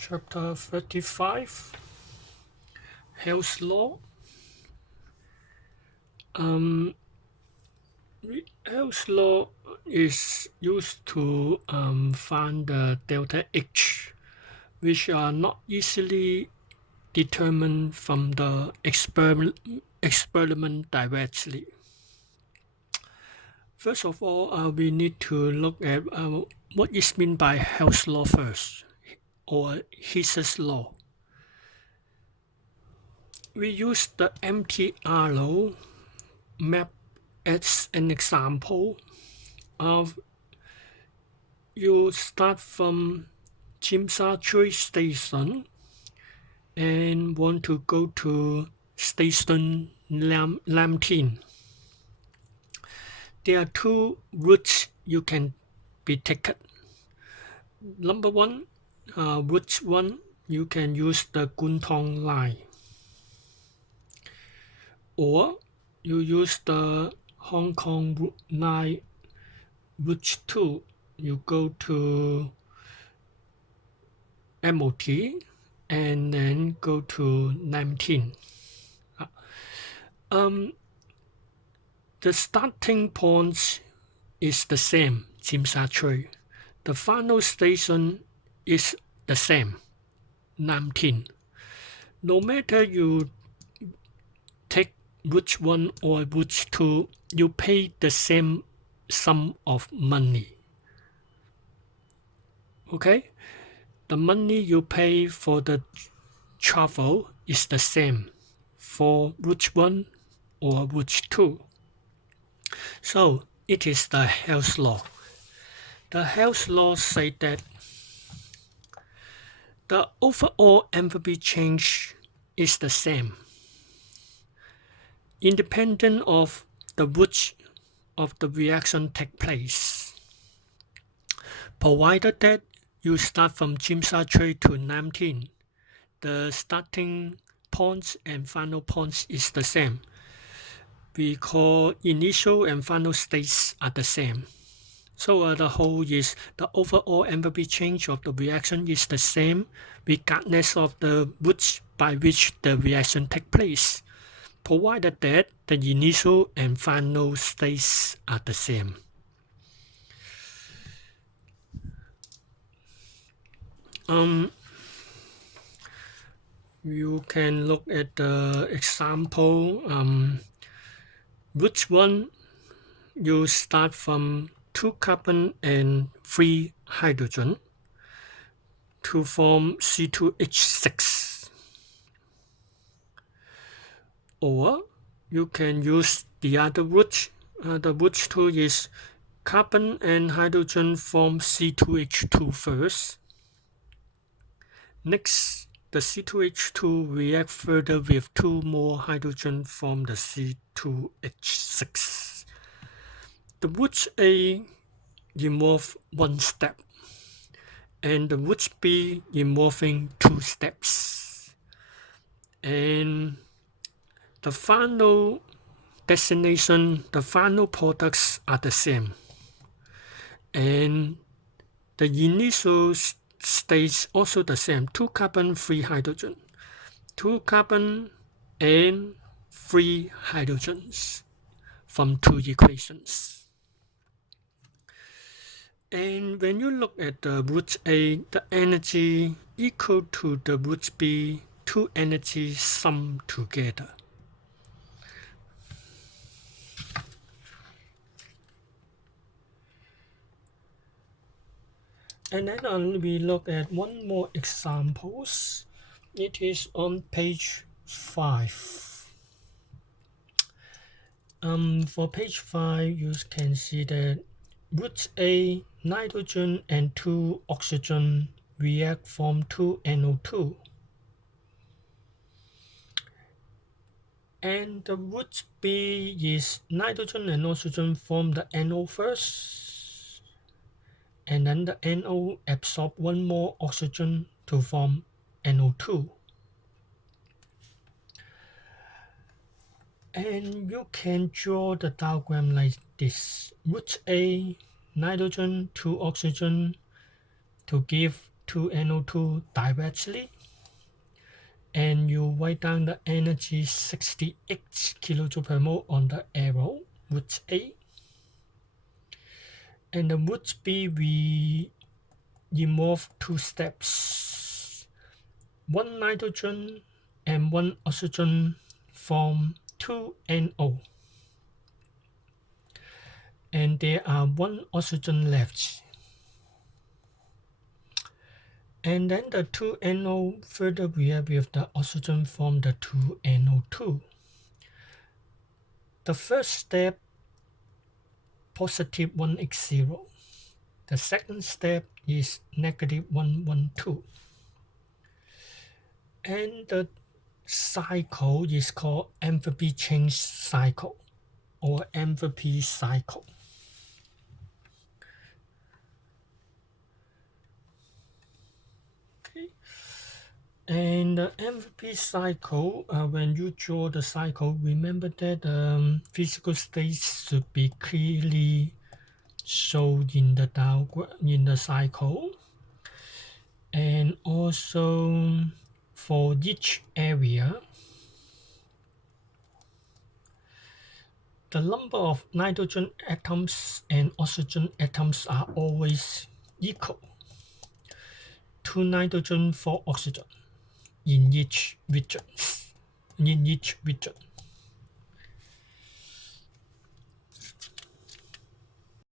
Chapter 35, Hell's Law. Um, Hell's Law is used to find the delta H, which are not easily determined from the experiment directly. First of all, we need to look at what is meant by Hell's Law first, or Hess's Law. We use the MTRO map as an example of you start from Chimsa Station and want to go to Station Lam Tin. There are two routes you can be taken. Number one, route one, you can use the Guntong line, or you use the Hong Kong line. Route 2, you go to MOT and then go to 19. The starting point is the same, Tsim Sha Tsui. The final station is the same, Nam Tin. No matter you take route 1 or route 2, you pay the same sum of money. Okay? The money you pay for the travel is the same for route 1 or route 2. So it is the Hell's Law. The Hell's Law says that the overall enthalpy change is the same, independent of the route of the reaction take place, provided that you start from Tsim Sha Tsui to Nam Tin. The starting points and final points is the same. We call initial and final states are the same. So the whole is the overall enthalpy change of the reaction is the same regardless of the route by which the reaction takes place, provided that the initial and final states are the same. You can look at the example. Route 1, you start from 2 carbon and 3 hydrogen to form C2H6. Or you can use the other route. The route 2 is carbon and hydrogen form C2H2 first. Next, the C2H2 react further with 2 more hydrogen from the C2H6. The route A involves 1 step, and the route B involving 2 steps. And the final destination, the final products are the same. And the initial states also the same, 2 carbon, 3 hydrogen. 2 carbon and 3 hydrogens from 2 equations. And when you look at the route A, the energy equal to the route B, 2 energies sum together. And then we look at one more examples. It is on page 5. For page 5, you can see that route A, nitrogen and 2 oxygen react form 2 NO2. And the route B is nitrogen and oxygen form the NO first. And then the NO absorb 1 more oxygen to form NO2. And you can draw the diagram like this. Route A, nitrogen, 2 oxygen to give 2 NO2 directly, and you write down the energy 68 kilojoule per mole on the arrow, root A. And the root B, we remove 2 steps. 1 nitrogen and 1 oxygen form 2 NO. And there are 1 oxygen left. And then the 2 NO further react with the oxygen form the 2 NO2. The first step, positive 1x0. The second step is negative 112. And the cycle is called enthalpy change cycle or enthalpy cycle. Okay. And the enthalpy cycle, when you draw the cycle, remember that physical states should be clearly shown in the diagram, in the cycle. And also for each area, the number of nitrogen atoms and oxygen atoms are always equal. 2 nitrogen, 4 oxygen in each region.